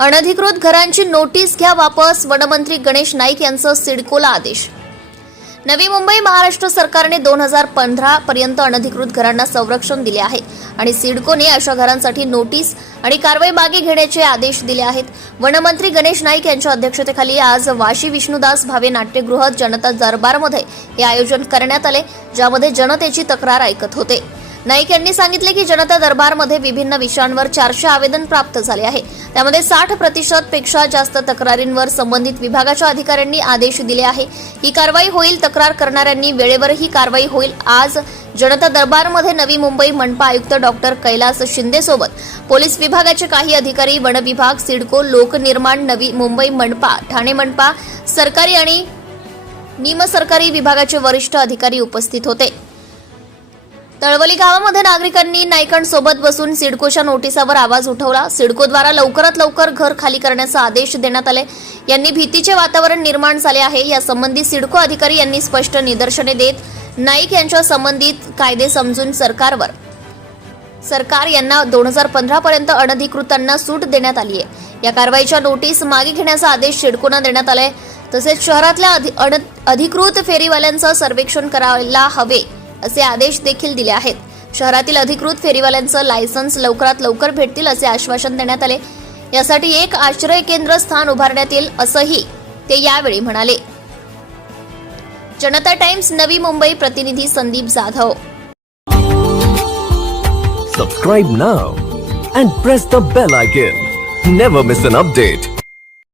अनधिकृत घरांची नोटीस घ्या वापस वनमंत्री गणेश नाईक यांचं सिडकोला आदेश. नवी मुंबई महाराष्ट्र सरकारने दोन हजार पंधरा पर्यंत अनधिकृत घरांना संरक्षण दिले आहे आणि सिडकोने अशा घरांसाठी नोटीस आणि कारवाई मागे घेण्याचे आदेश दिले आहेत. वनमंत्री गणेश नाईक यांच्या अध्यक्षतेखाली आज वाशी विष्णुदास भावे नाट्यगृह जनता दरबारमध्ये हे आयोजन करण्यात आले ज्यामध्ये जनतेची तक्रार ऐकत होते. नाईक यांनी सांगितले की जनता दरबारमध्ये विभिन्न विषयांवर चारशे आवेदन प्राप्त झाले आहे. त्यामध्ये साठ प्रतिशत पेक्षा जास्त तक्रारींवर संबंधित विभागाच्या अधिकाऱ्यांनी आदेश दिले आहे. ही कारवाई होईल तक्रार करणाऱ्यांनी वेळेवर ही कारवाई होईल. आज जनता दरबारमध्ये नवी मुंबई मनपा आयुक्त डॉक्टर कैलास शिंदे सोबत पोलीस विभागाचे काही अधिकारी वन विभाग सिडको लोकनिर्माण नवी मुंबई मनपा ठाणे मनपा सरकारी आणि निमसरकारी विभागाचे वरिष्ठ अधिकारी उपस्थित होते. तळवली गावामध्ये नागरिकांनी नायकांसोबत बसून सिडकोच्या नोटिसावर आवाज उठवला. सिडकोद्वारा लवकरात लवकर घर खाली करण्याचा आदेश देण्यात आले. यांनी भीतीचे वातावरण निर्माण झाले आहे. यासंबंधी सिडको अधिकारी यांनी स्पष्ट निदर्शने देत नाईक यांच्या संबंधित कायदे समजून सरकारवर. सरकार यांना दोन हजार पंधरा पर्यंत अनधिकृतांना सूट देण्यात आली आहे. या कारवाईच्या नोटीस मागे घेण्याचा आदेश सिडकोनं देण्यात आलाय. तसेच शहरातल्या अधि- अन- अधिकृत फेरीवाल्यांचं सर्वेक्षण करायला हवे. असे आदेश देखील दिले आहेत. शहरातील अधिकृत फेरीवाल्यांचं लायसन्स लवकरात लवकर भेटतील असे आश्वासन देण्यात आले. यासाठी एक आश्रय केंद्र स्थान उभारण्यात येईल असंही ते यावेळी म्हणाले. जनता टाइम्स नवी मुंबई प्रतिनिधी Sandeep Jadhav. Subscribe now and press the bell icon never miss an update